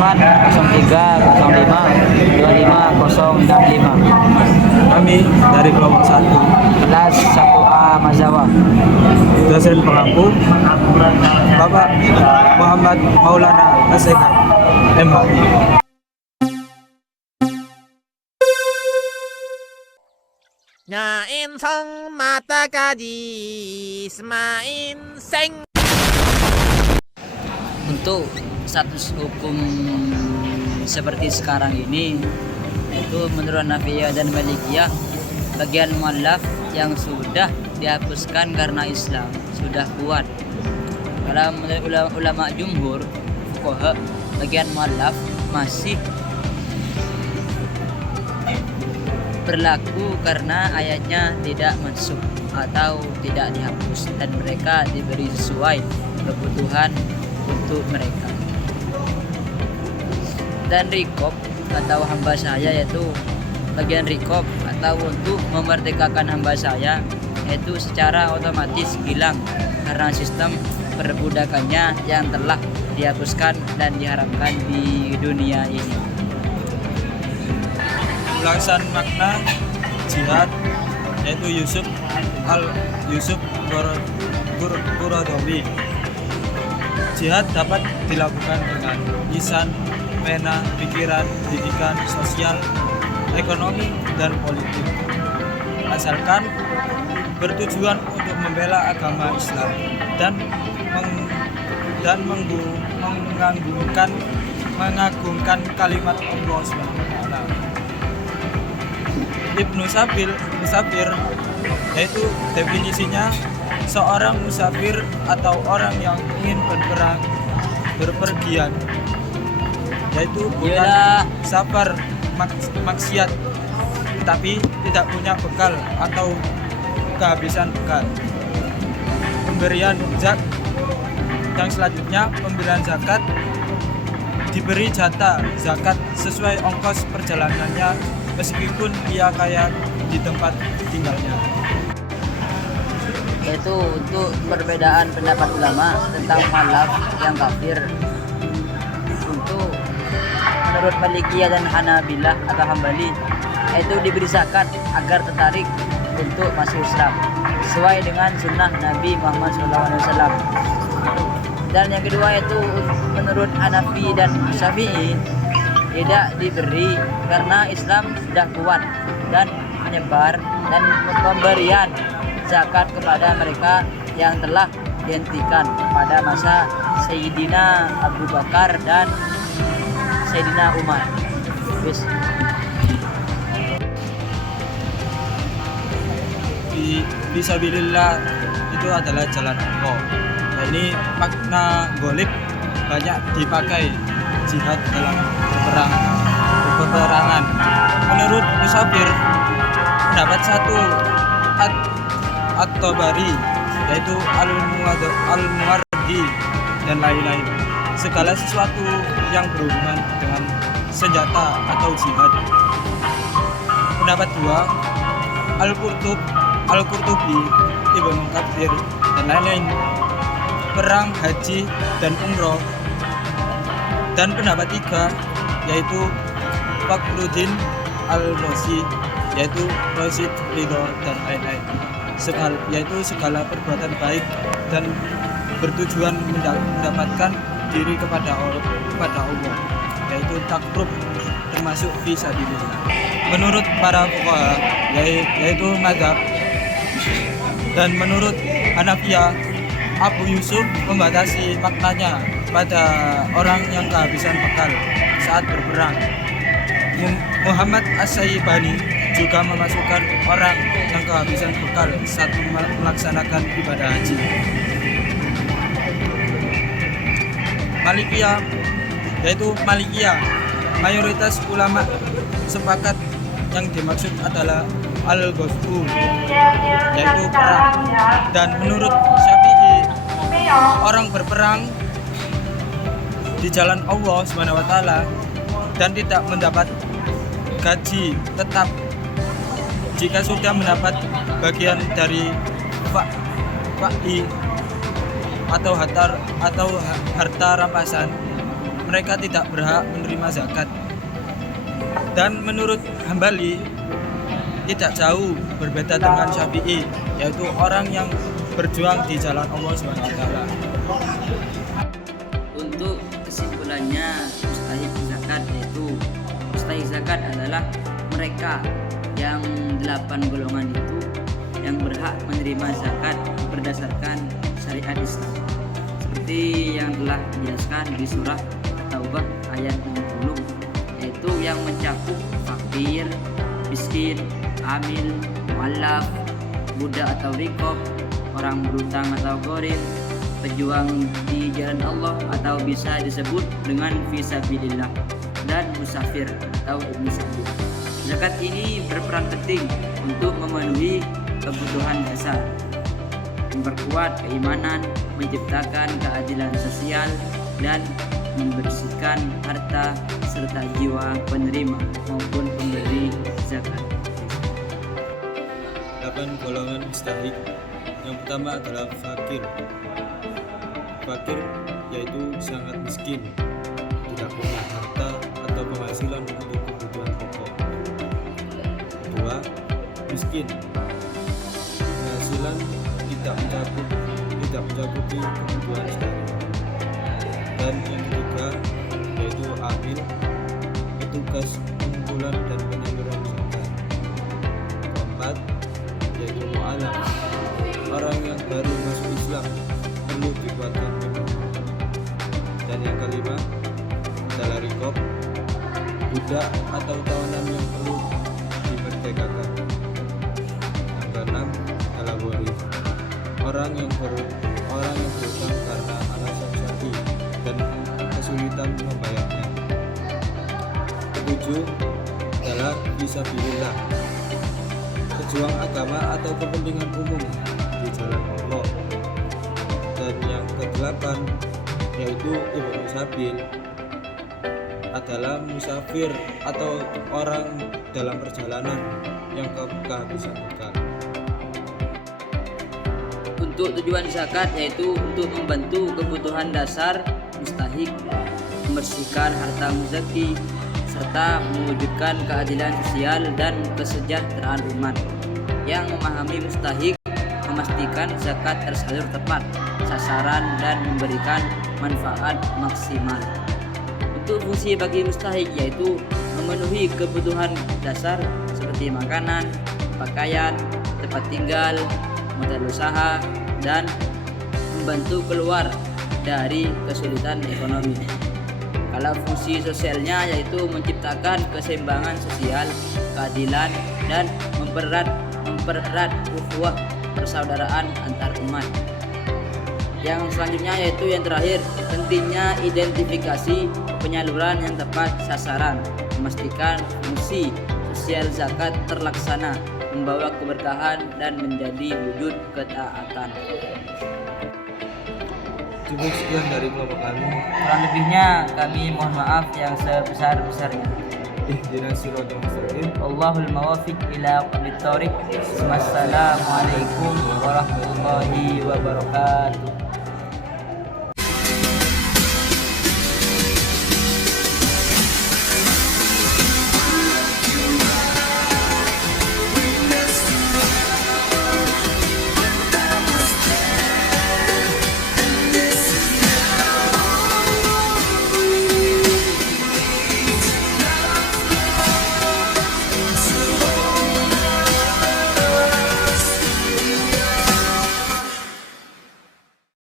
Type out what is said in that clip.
05 Kami dari kelompok 1 kelas 1A Mazawa. dosen pengampu Bapak Muhammad Maulana Asegaf MHI. Nyain song mata kaji semain seng. Untuk status hukum seperti sekarang ini, itu menurut Hanafiya dan Malikiyah, bagian muallaf yang sudah dihapuskan karena Islam sudah kuat. Kalau menurut ulama jumhur fuqaha, bagian muallaf masih berlaku karena ayatnya tidak masuk atau tidak dihapus dan mereka diberi sesuai kebutuhan untuk mereka. Dan rikob atau hamba saya, yaitu bagian rikob atau untuk memerdekakan hamba saya, yaitu secara otomatis hilang karena sistem perbudakannya yang telah dihapuskan dan diharamkan di dunia ini. Ulasan makna jihad yaitu Yusuf Qaradawi. Jihad dapat dilakukan dengan lisan, pena, pikiran, pendidikan, sosial, ekonomi, dan politik, asalkan bertujuan untuk membela agama Islam dan mengagungkan kalimat Allah SWT. Ibnu Musafir yaitu definisinya seorang musafir atau orang yang ingin berpergian, yaitu bukan safar maksiat tapi tidak punya bekal atau kehabisan bekal. Pemberian zakat yang selanjutnya, pemberian zakat, diberi jatah zakat sesuai ongkos perjalanannya meskipun ia kaya di tempat tinggalnya. Yaitu untuk perbedaan pendapat ulama tentang mualaf yang kafir. Untuk menurut Malikiyah dan Hanabilah atau Hambali, yaitu diberi zakat agar tertarik untuk masuk Islam sesuai dengan sunnah Nabi Muhammad SAW. Dan yang kedua yaitu menurut Hanafi dan Syafi'i, tidak diberi karena Islam sudah kuat dan menyebar, dan pemberian zakat kepada mereka yang telah dihentikan pada masa Sayyidina Abu Bakar dan Sayyidina Umar. Fisabilillah itu adalah jalan Allah. Nah, ini makna golib banyak dipakai jihad dalam peperangan. Menurut Musafir, pendapat satu At-Tabari yaitu Al-Muwardi dan lain-lain, segala sesuatu yang berhubungan dengan senjata atau jihad. Pendapat dua Al-Qurtubi, Ibnu Katsir dan lain-lain, perang, haji, dan umroh. Dan pendapat tiga yaitu Fakhruddin Al-Razi, yaitu Rasid Ridho dan lain-lain, yaitu segala perbuatan baik dan bertujuan mendapatkan diri kepada Allah, yaitu takrub termasuk fisabilillah. Menurut para fuqaha yaitu mazhab, dan menurut Hanafiyah, Abu Yusuf membatasi maknanya pada orang yang kehabisan bekal saat berperang. Muhammad As-Sayyibani juga memasukkan orang yang kehabisan bekal saat melaksanakan ibadah haji. Malikiyah, mayoritas ulama sepakat yang dimaksud adalah al-ghazwu, yaitu perang. Dan menurut Syafi'i, orang berperang di jalan Allah SWT dan tidak mendapat gaji tetap jika sudah mendapat bagian dari fa'i atau harta rampasan, mereka tidak berhak menerima zakat. Dan menurut Hambali tidak jauh berbeda dengan Syafi'i, yaitu orang yang berjuang di jalan Allah Subhanahu wa taala. Untuk kesimpulannya, mustahik zakat yaitu mustahik zakat adalah mereka yang 8 golongan itu yang berhak menerima zakat berdasarkan syariat Islam. Seperti yang telah dijelaskan di surah Taubah ayat 60, yaitu yang mencakup fakir, miskin, amil, mu'allaf, budak atau rikob, orang berutang atau gharim, pejuang di jalan Allah atau bisa disebut dengan fisabilillah, dan musafir atau ibnu sabil. Zakat ini berperan penting untuk memenuhi kebutuhan dasar, memperkuat keimanan, menciptakan keadilan sosial, dan membersihkan harta serta jiwa penerima maupun pemberi zakat. 8 golongan mustahik. Yang pertama adalah fakir. Fakir yaitu sangat miskin, tidak punya harta atau penghasilan untuk kebutuhan pokok. Kedua, miskin, penghasilan tidak mencakupi kebutuhan sehari-hari. Dan yang ketiga yaitu amil, petugas pengumpulan dan penyaluran zakat. Keempat yaitu mu'alaf, orang yang baru masuk Islam perlu dikuatkan iman. Dan yang kelima adalah rikob, budak atau tawanan yang perlu dimerdekakan. Yang keenam adalah gharim, orang yang berutang karena alasan syar'i dan kesulitan membayarnya. Ketujuh adalah fisabilillah, pejuang agama atau kepentingan umum di jalan Allah. Dan yang kedelapan yaitu ibnu sabil, adalah musafir atau orang dalam perjalanan yang kehabisan bekal. Untuk tujuan zakat yaitu untuk membantu kebutuhan dasar mustahik, membersihkan harta muzaki, serta mewujudkan keadilan sosial dan kesejahteraan umat. Yang memahami mustahik memastikan zakat tersalur tepat sasaran dan memberikan manfaat maksimal. Untuk fungsi bagi mustahik yaitu memenuhi kebutuhan dasar seperti makanan, pakaian, tempat tinggal, modal usaha, dan membantu keluar dari kesulitan ekonomi. Kalau fungsi sosialnya yaitu menciptakan keseimbangan sosial, keadilan, dan mempererat ukhuwah persaudaraan antar umat. Yang selanjutnya yaitu yang terakhir, pentingnya identifikasi penyaluran yang tepat sasaran, memastikan fungsi sosial zakat terlaksana, membawa keberkahan dan menjadi wujud ketaatan. Cukup sekian dari kelompok kami. Kurang lebihnya kami mohon maaf yang sebesar-besarnya. Ihdinas siratal mustaqim. Allahul muwaffiq ila aqwamit thoriq. Wassalamualaikum warahmatullahi wabarakatuh.